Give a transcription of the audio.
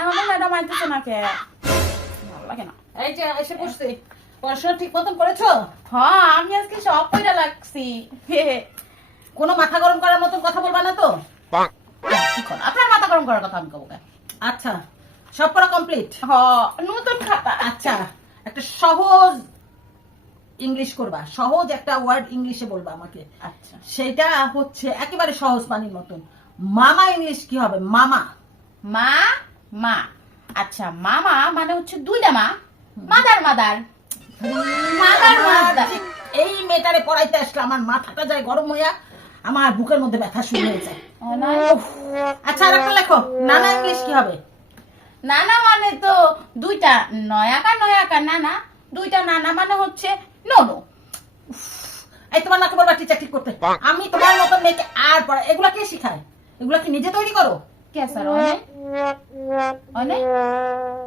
এখনো ম্যাডাম আইতেছে না কে? ভালো লাগে না। এই যে এসে বসছি, পড়াশোনা ঠিক মতন করেছো? হ্যাঁ, আমি আজকে সব পড়া লাগছি। কোনো মাথা গরম করার মতন কথা বলবা না তো? এখন আপনার মাথা গরম করার কথা আমি কব কেন? আচ্ছা, সব পড়া কমপ্লিট? হ, নতুন খাতা। আচ্ছা, একটা সহজ ইংলিশ করবা, সহজ একটা ওয়ার্ড ইংলিশে বলবা আমাকে। আচ্ছা, সেটা হচ্ছে একেবারে সহজ পানির মতন। মামা ইংলিশ কি হবে? মামা। মা মা। আচ্ছা, মামা মানে হচ্ছে দুইটা মা। Mother mother mother mother. ঠিক এই মেয়েটারে পড়াইতে আসলে আমার মাথাটা যায় গরম হইয়া, আমার বুকের মধ্যে ব্যথা শুরু হয়ে যায়। আচ্ছা, আর একটা লেখো, নানা ইংলিশ কি হবে? নানা মানে তো দুইটা নয়াকা নানা। দুইটা নানা মানে হচ্ছে ননু। এই তোমার নাকে বলবা টিচার ঠিক করতে। আমি তোমার মতন মেয়েকে আর পড়া, এগুলা কে শিখায়? এগুলা কি নিজে তৈরি করো? কে স্যার? অনেক